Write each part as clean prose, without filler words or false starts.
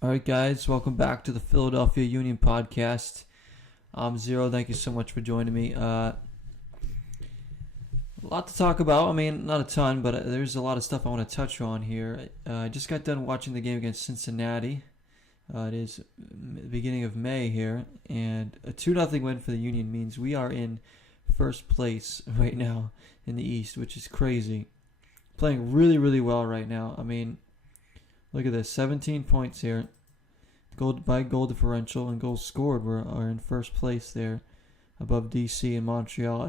All right, guys, welcome back to the Philadelphia Union podcast. I'm Zero. Thank you so much for joining me. A lot to talk about. I mean, not a ton, but there's a lot of stuff I want to touch on here. I just got done watching the game against Cincinnati. It is the beginning of May here, and a 2-0 win for the Union means we are in first place right now in the East, which is crazy. Playing really, really well right now. I mean, look at this, 17 points here. Goal differential and goals scored are in first place there, above DC and Montreal.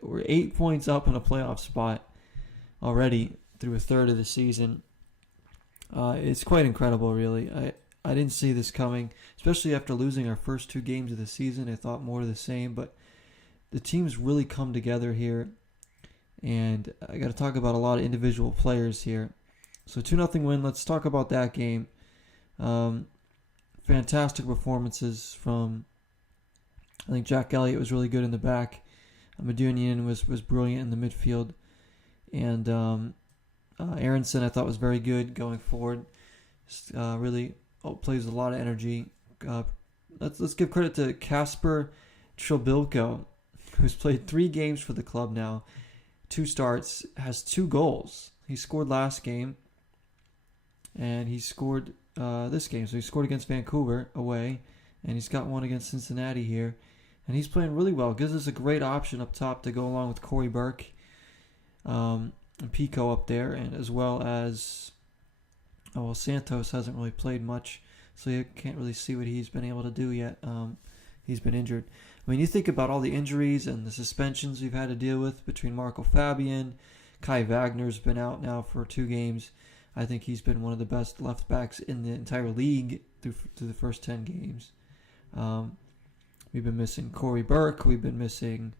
We're 8 points up in a playoff spot already through a third of the season. It's quite incredible, really. I didn't see this coming, especially after losing our first 2 games of the season. I thought more of the same, but the team's really come together here, and I got to talk about a lot of individual players here. So 2-0 win. Let's talk about that game. Fantastic performances from, I think Jack Elliott was really good in the back. Medunian was brilliant in the midfield. And Aronson I thought was very good going forward. Really plays with a lot of energy. Let's give credit to KACPER Trebilco, who's played 3 games for the club now. 2 starts, has 2 goals. He scored last game, and he scored this game. So he scored against Vancouver away, and he's got one against Cincinnati here. And he's playing really well. Gives us a great option up top to go along with Corey Burke and Pico up there, and as well as, Santos hasn't really played much, so you can't really see what he's been able to do yet. He's been injured. I mean, you think about all the injuries and the suspensions we've had to deal with between Marco Fabian, Kai Wagner's been out now for 2 games. I think he's been one of the best left backs in the entire league through the first 10 games. We've been missing Corey Burke. We've been missing,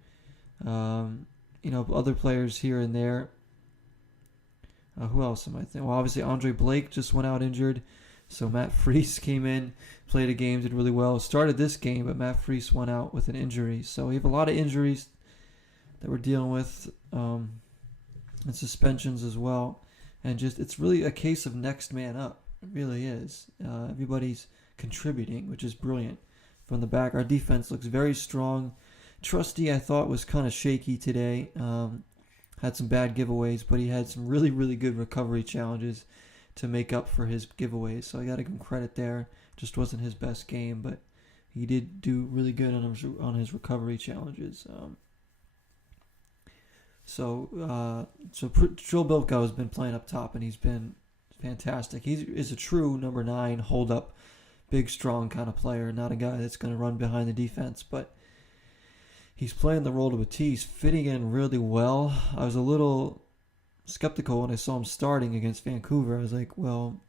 other players here and there. Who else am I thinking? Well, obviously Andre Blake just went out injured. So Matt Freese came in, played a game, did really well. Started this game, but Matt Freese went out with an injury. So we have a lot of injuries that we're dealing with, and suspensions as well. And just, it's really a case of next man up. It really is. Everybody's contributing, which is brilliant. From the back, our defense looks very strong. Trusty, I thought, was kind of shaky today. Had some bad giveaways, but he had some really, really good recovery challenges to make up for his giveaways. So I got to give him credit there. Just wasn't his best game, but he did do really good on his recovery challenges. So Trebilco has been playing up top, and he's been fantastic. He is a true number 9, hold up, big, strong kind of player. Not a guy that's going to run behind the defense, but he's playing the role of a T. He's fitting in really well. I was a little skeptical when I saw him starting against Vancouver. I was like, well,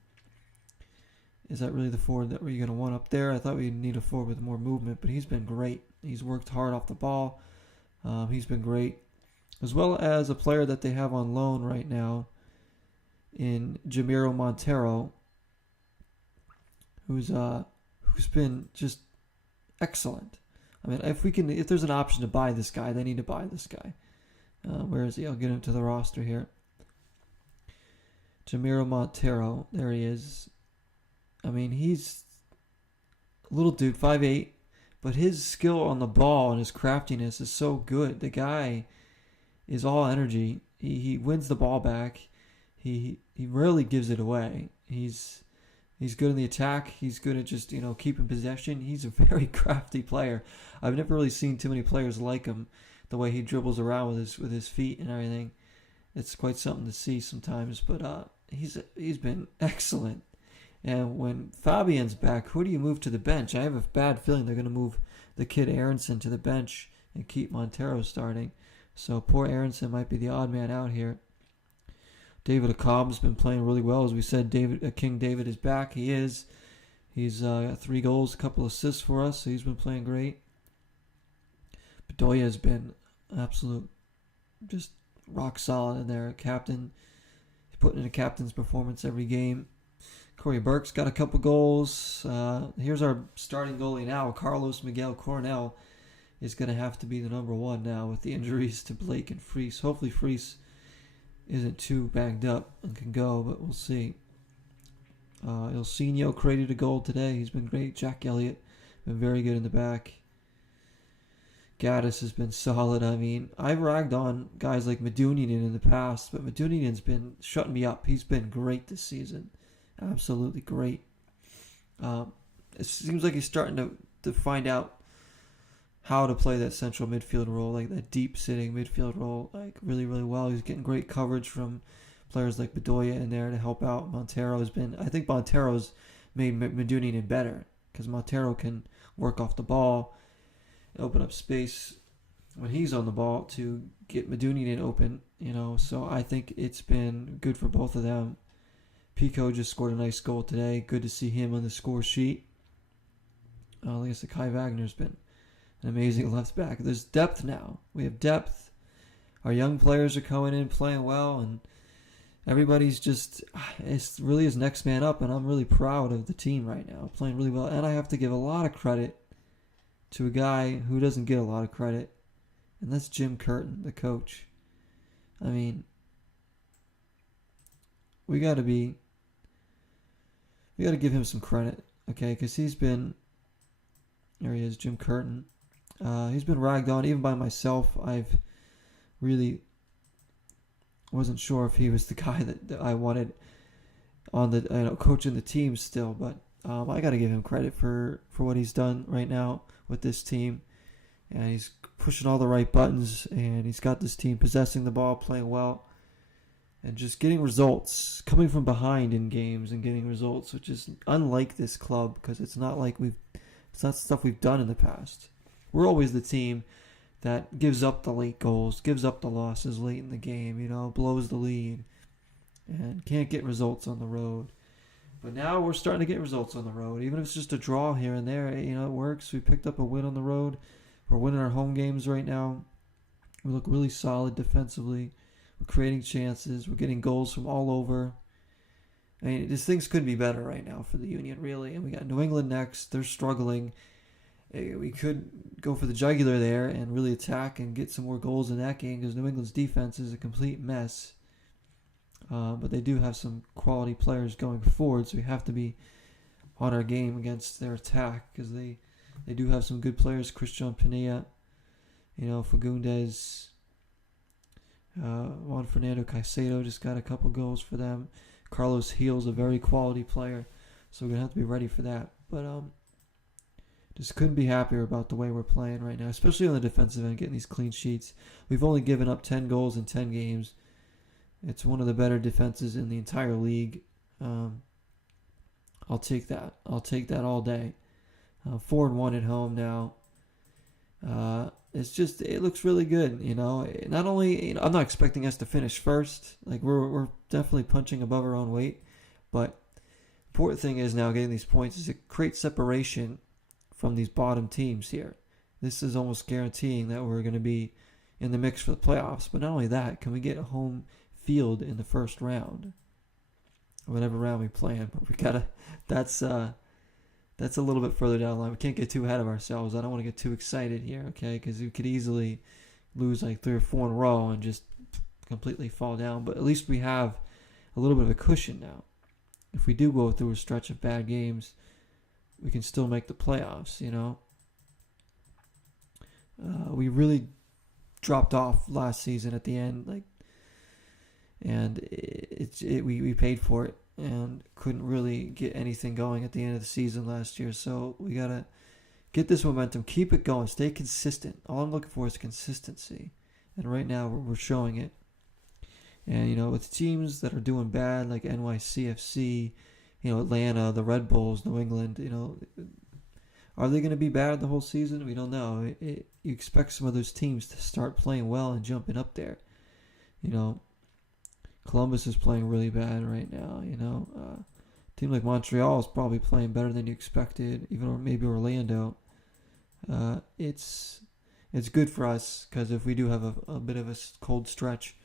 is that really the forward that we're going to want up there? I thought we'd need a forward with more movement, but he's been great. He's worked hard off the ball. He's been great. As well as a player that they have on loan right now in Jamiro Montero, who's been just excellent. I mean, if there's an option to buy this guy, they need to buy this guy. Where is he? I'll get him to the roster here. Jamiro Montero, there he is. I mean, he's a little dude, 5'8", but his skill on the ball and his craftiness is so good. The guy is all energy. He wins the ball back. He rarely gives it away. He's good in the attack. He's good at just, keeping possession. He's a very crafty player. I've never really seen too many players like him. The way he dribbles around with his feet and everything, it's quite something to see sometimes. But he's been excellent. And when Fabian's back, who do you move to the bench? I have a bad feeling they're going to move the kid Aronson to the bench and keep Montero starting. So poor Aronson might be the odd man out here. David Cobb's been playing really well. As we said, King David is back. He is. He's got 3 goals, a couple assists for us, so he's been playing great. Bedoya has been absolute, just rock solid in there. Captain, he's putting in a captain's performance every game. Corey Burke's got a couple goals. Here's our starting goalie now, Carlos Miguel Coronel. Is going to have to be the number 1 now with the injuries to Blake and Freese. Hopefully Freese isn't too banged up and can go, but we'll see. Ilsinho created a goal today. He's been great. Jack Elliott been very good in the back. Gaddis has been solid. I mean, I've ragged on guys like Medunian in the past, but Medunian's been shutting me up. He's been great this season. Absolutely great. It seems like he's starting to find out how to play that central midfield role, like that deep sitting midfield role, like really, really well. He's getting great coverage from players like Bedoya in there to help out. I think Montero's made Medunian better because Montero can work off the ball, open up space when he's on the ball to get Medunian open, so I think it's been good for both of them. Pico just scored a nice goal today. Good to see him on the score sheet. Like I said, Kai Wagner's been an amazing left back. There's depth now. We have depth. Our young players are coming in playing well, and everybody's it's really his next man up, and I'm really proud of the team right now, playing really well. And I have to give a lot of credit to a guy who doesn't get a lot of credit, and that's Jim Curtin, the coach. I mean, we got to give him some credit, okay? Because there he is, Jim Curtin. He's been ragged on, even by myself. I've really wasn't sure if he was the guy that I wanted on the coaching the team still, but I got to give him credit for what he's done right now with this team, and he's pushing all the right buttons, and he's got this team possessing the ball, playing well, and just getting results, coming from behind in games and getting results, which is unlike this club because it's not stuff we've done in the past. We're always the team that gives up the late goals, gives up the losses late in the game, blows the lead, and can't get results on the road. But now we're starting to get results on the road, even if it's just a draw here and there. It works. We picked up a win on the road. We're winning our home games right now. We look really solid defensively. We're creating chances. We're getting goals from all over. I mean, things could be better right now for the Union, really. And we got New England next. They're struggling. We could go for the jugular there and really attack and get some more goals in that game because New England's defense is a complete mess. But they do have some quality players going forward, so we have to be on our game against their attack because they do have some good players. Christian Pinilla, Fagundes, Juan Fernando Caicedo just got a couple goals for them. Carlos Gil's a very quality player, so we're going to have to be ready for that. But just couldn't be happier about the way we're playing right now, especially on the defensive end, getting these clean sheets. We've only given up 10 goals in 10 games. It's one of the better defenses in the entire league. I'll take that. I'll take that all day. 4-1 at home now. It looks really good, Not only, I'm not expecting us to finish first. Like we're definitely punching above our own weight, but important thing is now getting these points is it creates separation from these bottom teams here. This is almost guaranteeing that we're going to be in the mix for the playoffs. But not only that, can we get a home field in the first round, whatever round we play in? But we gotta. That's a little bit further down the line. We can't get too ahead of ourselves. I don't want to get too excited here, okay? Because we could easily lose like 3 or 4 in a row and just completely fall down. But at least we have a little bit of a cushion now. If we do go through a stretch of bad games, we can still make the playoffs, We really dropped off last season at the end, and we paid for it and couldn't really get anything going at the end of the season last year. So we got to get this momentum, keep it going, stay consistent. All I'm looking for is consistency. And right now we're showing it. And, with teams that are doing bad like NYCFC, Atlanta, the Red Bulls, New England, are they going to be bad the whole season? We don't know. You expect some of those teams to start playing well and jumping up there. Columbus is playing really bad right now. A team like Montreal is probably playing better than you expected, even maybe Orlando. It's good for us because if we do have a bit of a cold stretch,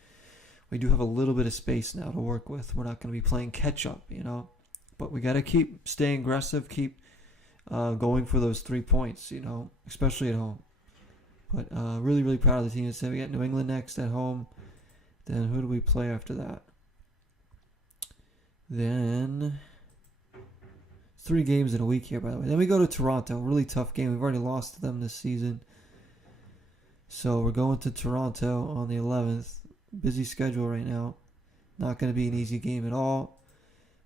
we do have a little bit of space now to work with. We're not going to be playing catch up, But we got to keep staying aggressive, keep going for those 3 points, especially at home. But really, really proud of the team. So we got New England next at home. Then who do we play after that? Then 3 games in a week here, by the way. Then we go to Toronto. Really tough game. We've already lost to them this season. So we're going to Toronto on the 11th. Busy schedule right now. Not going to be an easy game at all.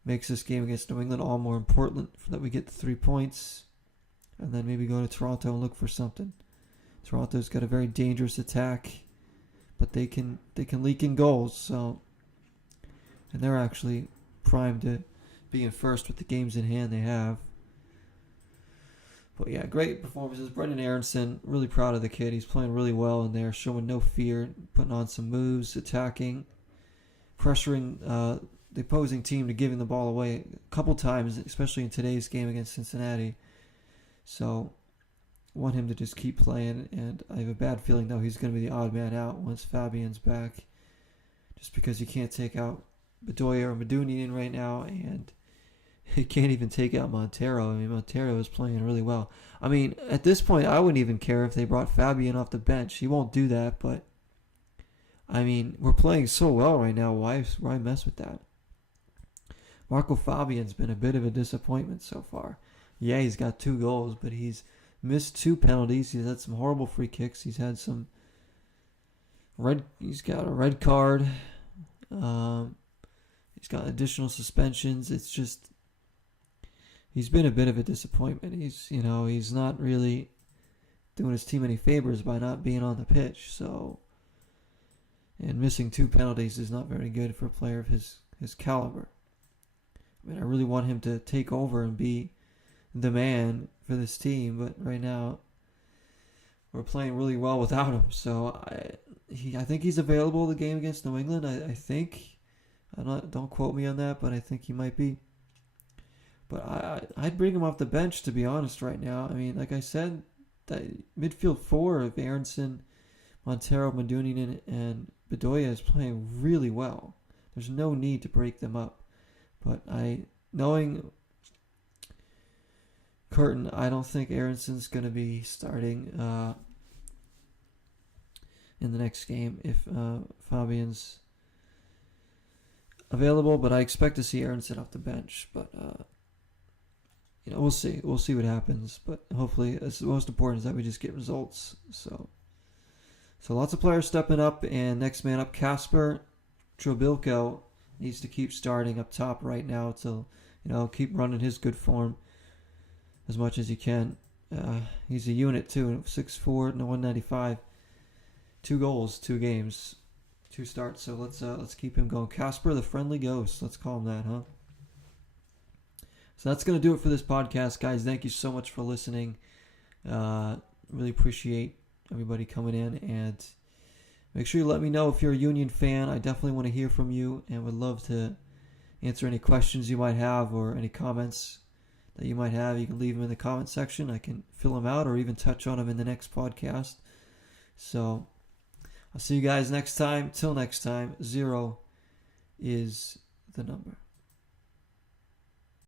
Makes this game against New England all more important that we get the 3 points. And then maybe go to Toronto and look for something. Toronto's got a very dangerous attack, but they can leak in goals. So, and they're actually primed to be in first with the games in hand they have. But yeah, great performances. Brendan Aronson, really proud of the kid. He's playing really well in there, showing no fear, putting on some moves, attacking, pressuring the opposing team to giving the ball away a couple times, especially in today's game against Cincinnati. So, want him to just keep playing, and I have a bad feeling, though, he's going to be the odd man out once Fabian's back, just because you can't take out Bedoya or Medunian right now, and you can't even take out Montero. I mean, Montero is playing really well. I mean, at this point, I wouldn't even care if they brought Fabian off the bench. He won't do that, but, I mean, we're playing so well right now. Why mess with that? Marco Fabian's been a bit of a disappointment so far. Yeah, he's got 2 goals, but he's missed 2 penalties. He's had some horrible free kicks. He's had some He's got a red card. He's got additional suspensions. It's just he's been a bit of a disappointment. He's not really doing his team any favors by not being on the pitch. So, and missing 2 penalties is not very good for a player of his caliber. I mean, I really want him to take over and be the man for this team, but right now we're playing really well without him. So I think he's available the game against New England. I think. Don't quote me on that, but I think he might be. But I'd bring him off the bench, to be honest, right now. I mean, like I said, that midfield 4 of Aronson, Montero, Medunian, and Bedoya is playing really well. There's no need to break them up. But knowing Curtin, I don't think Aronson's going to be starting in the next game if Fabian's available. But I expect to see Aronson off the bench. But we'll see. We'll see what happens. But hopefully, the most important is that we just get results. So lots of players stepping up, and next man up, KACPER Trobilko, needs to keep starting up top right now to keep running his good form as much as he can. He's a unit too, 6'4", 195, 2 goals, 2 games, 2 starts. So let's keep him going. KACPER, the friendly ghost. Let's call him that, huh? So that's gonna do it for this podcast, guys. Thank you so much for listening. Really appreciate everybody coming in, and make sure you let me know if you're a Union fan. I definitely want to hear from you, and would love to answer any questions you might have or any comments that you might have. You can leave them in the comment section. I can fill them out or even touch on them in the next podcast. So I'll see you guys next time. Till next time, 0 is the number.